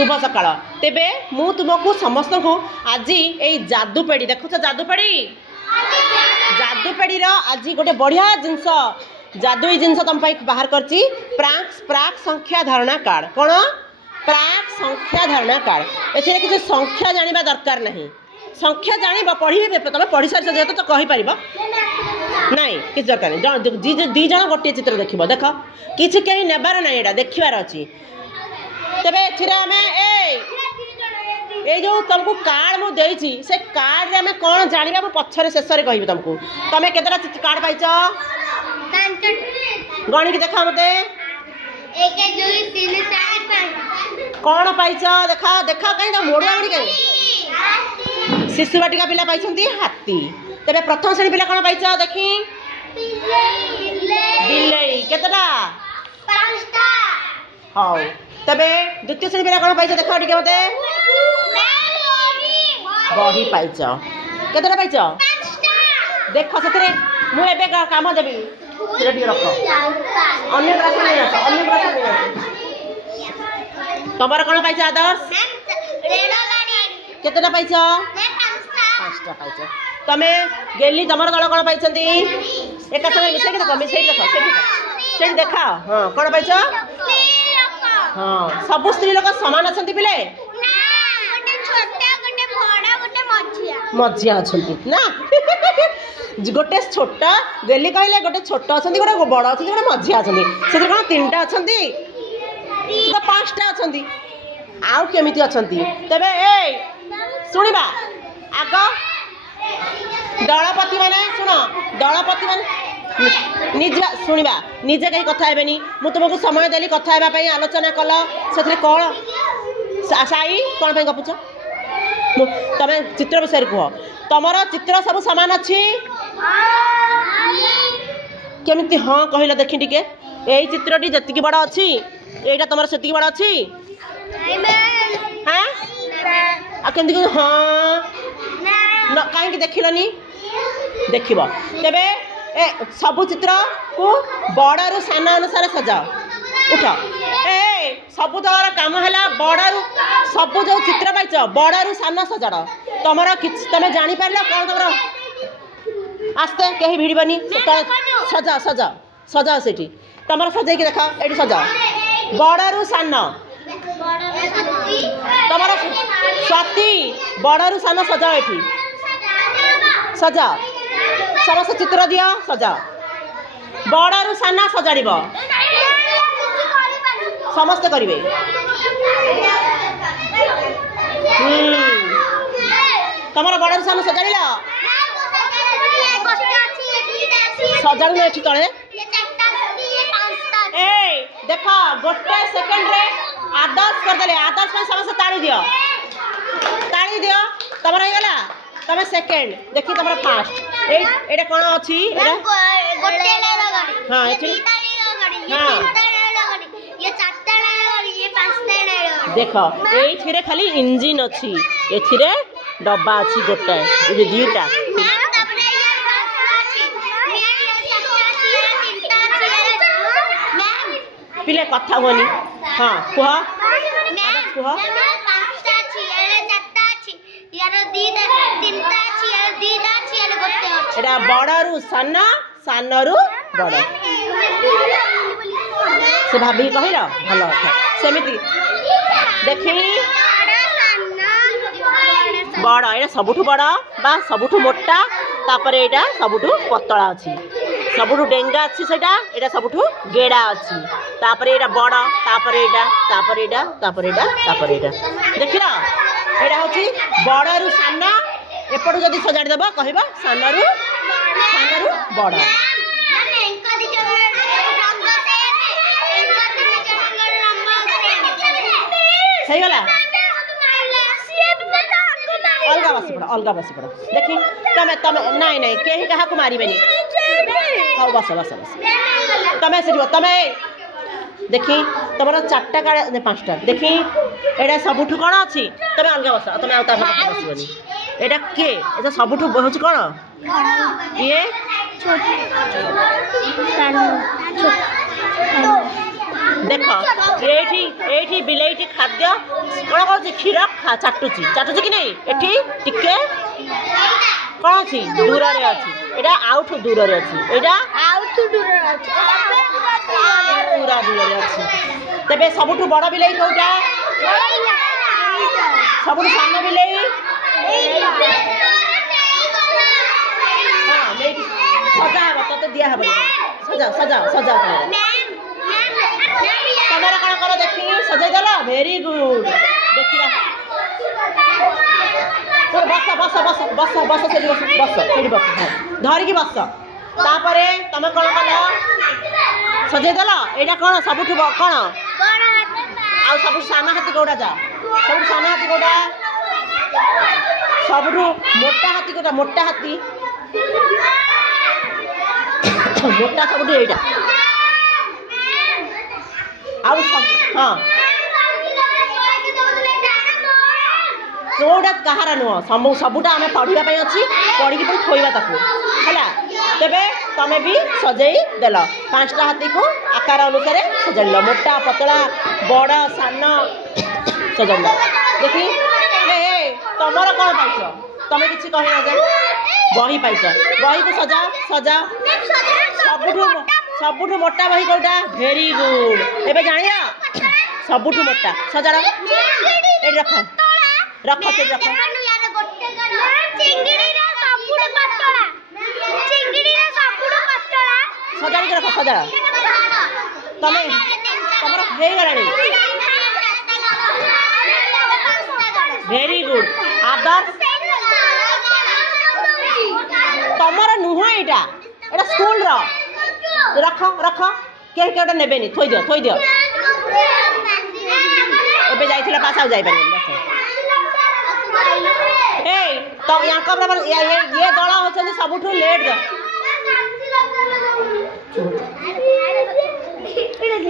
शुभ सकाळ तेबे मु तुमको समस्त को आज ए जादूपेड़ी देखुछ जादूपेड़ी आज गोटे बढ़िया जिनस जादुई जिनस तुम बाहर करची प्राक संख्या धारणा कार्ड कौन प्राक संख्या धारणा कार्ड एथे किसी संख्या जानिबा दरकार नहीं संख्या जानिब पढ़ी तुम पढ़ी सारी जेहेतु तो कहीपर नाई किसी दरकार नहीं दी जन गोटे चित्र देख देख किसी कहीं नेबार ना यहाँ देखार अच्छी तेरे ए जो तुमको कार्ड मुझे से कार्ड रे आम कौन जाना पछरे शेष कह तुमको तुम केतटा कार्ड पाइच गणिक देखा मत कौन पाइच देखा देखा कहीं मोड़ा मोड़ी कहीं शिशु बाटिका पिला पाई हाथी तेरे प्रथम श्रेणी पिला कौन पाइच देखी बिलेई केतटा हाँ तेरे द्वितीय श्रेणी पिला कौन पाइच देखा टे मत बही पाइच केतटा पाइच देख से मुझे काम देवी रख अन्य प्रश्न नहीं आस अन्य प्रश्न नहीं आस तुम कौन पाइच आदर्श केतटा पाइच 5टा पाइच तमें गेली तुम दल कौन पाई एक संगे मिसेक देख मिसेक देख से देखा हाँ कौन पाइच हाँ सब स्त्री लोक सामान अच्छा पिले मझिया अच्छा ना गोटे छोट गेली कहले गोटे छोट अच्छा गोटे बड़ अच्छा गोटे मझिया अच्छा से कौन 3टा अच्छा 5टा अच्छा आउ केमी अच्छा तेरे ए शुणा आग दलपति मैंने शुण दलपति मैंने निजे शुणा निजे कहीं कथा हेनी मुझे तुमको समय देली कथा होगापी आलोचना कल से कौन साई कौन गपुच तुम चित्र विषय कह तुम चित्र सब सामान अच्छी केमती हाँ कहल देखी टे यही चित्रटी जी बड़ अच्छी यहाँ तुम से बड़ अच्छी हाँ आमती हाँ कहीं देखिलनी देख तेरे सबू चित्र को बड़ू सान अनुसार सजा उठ ए सबू तक काम है बड़ू सबू जो चित्र पाइच बड़ू सान सजाड़ तुम तुम जापार कौन तुम आस्ते कहीं भिड़बनी सजा सजा सजा से तुम सजाई देख ये सजा बड़ू सान तुम स्वाति बड़ू सान सजा ये सजा समस्त चित्र दिया सजा बड़ू सान सजाड़ समस्ते करेंगे तुम बड़ू सान सजाड़ सजाड़ ये तले ए देख गोटे सेकेंड रे आदर्श करदे आदर्श समस्त ताली दियो तुम होगा तुम सेकेंड देखी तुम फास्ट ये कौन अच्छी हाँ हाँ देख ये खाली इंजिन अच्छी ए डब्बा अच्छी गोटे 2टा पिले कथा हुआ हाँ कह कह एटा बड़रू सान सानरू बड़ से भाभी कहल भल सेमती देखी बड़ ये सबुठ बड़ बा सबुठ मोटा तापर एटा सबुठ पतला अच्छी सबुठ डेंगा अच्छी सेटा एटा सबुठ गेड़ा अच्छी तापर एटा बड़ तापर एटा तापर एटा तापर एटा तापर एटा देखिला एटा होची बड़रू सान एपटू जदि सजाड़ देबा कहबा सानरू बड़ सही गला अलग बसी पड़ देखी तुम तुम नाई नाई कहीं क्या मारे हाँ बस बस बस तुम से तुम देखी तुम 4टा कार्ड 5टा देखी एटा सबुठ कौन अच्छी तुम अलग बस तुम बसबनी एटा किए ये सबुठ हूँ कौन ये देख ये बिलेईटी खाद्य कौन कौन क्षीर चाटुची चाटुची कि नहीं एठी टिके कौन अच्छी दूर अच्छी एटा आउट दूर अच्छी एटा पूरा दूर अच्छी तेबे सबुठु बड़ बिलेई कोटा सबुठु सान बिलेई हाँ सजा हे तो दिया हे सजा सजा सजा तमरा कौन कर देखी सजाई देला वेरी गुड देखिला बस बस बस बस बस से बस बस बस धरिकी बस तापरे तमे कौन कल सजाई देला एटा कौन सबुठु कौन आ सबुठु सान हाथी कोटा जा सबुठु सान हाथी कोटा सबुठु मोटा हाथी कोटा मोटा हाथी मोटा सबुठु एटा आउ सब हाँ कोड़ा कहार नुह सबुटा आम पढ़ा अच्छी पढ़ी पुणी थोड़ा ताकू है तेबे तमे भी सजई देल 5टा हाथी को आकार अनुसार सजाइल मोटा पतला बड़ सान सजाइल देखी तमर कौन पाइछ तमे किसी कह बही पाइछ बही को सजा सजा सबुठु मोटा बही कोटा भेरी गुड एबे जानिया सबुठु मोटा सजा ए रख रख से रख सजा के रख सजा तमे तमर हे गलानी भेरी गुड आदर्श तमर नुह एटा एटा स्कूल रो रख रख के केटा नेबेनी थोई दियो एबे जाइथिला पास आउ जाई परबे बस ए तो यहाँ का बराबर ये दल होचंदी सबुठु लेट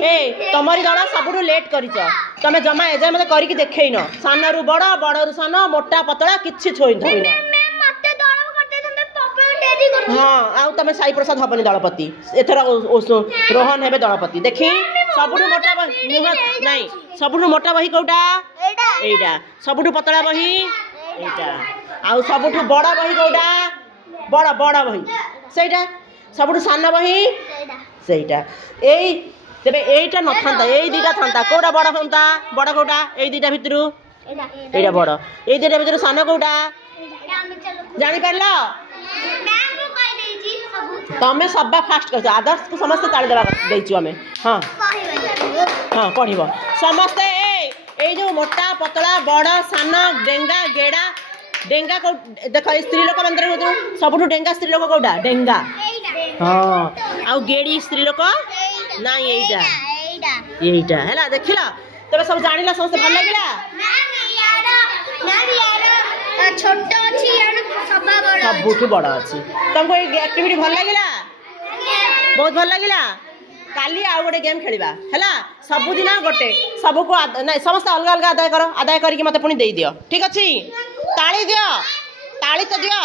ए तमरी दल सबुठु लेट करिच तमे जमा एजाय मते करिक देखैन सानरु बड़ बड़रु सान मोटा पतला किछि छोइन धइन हाँ आउ तमे साई प्रसाद हबनी दलपति एथर रोहन हेबे दलपति देखी सबुठु मोटा बही नहीं सबुठु मोटा बही कोटा एइटा सबुठु पतला बही एइटा आउ सबुठु बड़ बही कोटा बड़ बड़ बही सेइटा सबुठु सान बही सेइटा एई तेबे एइटा न थांता एई दीटा थांता कोटा बड़ थांता बड़ कोटा एई दीटा भितरु एइटा बड़ एई दीटा भितरु सान कोटा जानि परला तमें सब फास्ट कर आदर्श को समस्त ताली देवा देचु आमे हाँ हाँ पढ़िब समस्ते ए जो मोटा पतला बड़ सान डेंगा गेड़ा डेंगा को देख स्त्री लोक मंदिर सबुठु डेंगा स्त्री लोक कोटा डेंगा हाँ आउ गेड़ी स्त्री लोक ना एइटा एइटा हैला देखिला तबे सब जानिला समस्त भल लागिला छोट अछि यार सबा बड़ सबुठु बड़ अछि तुमको ये एक्टिविटी भल लागिला बहुत भल लागिला काली आउ गोटे गेम खेलिबा हैला सबुदिन गोटे सबको नहीं समस्त अलग अलग आदाय करके मते पुणी दे दियो ठीक अछि ताली दियो ताली तो दियो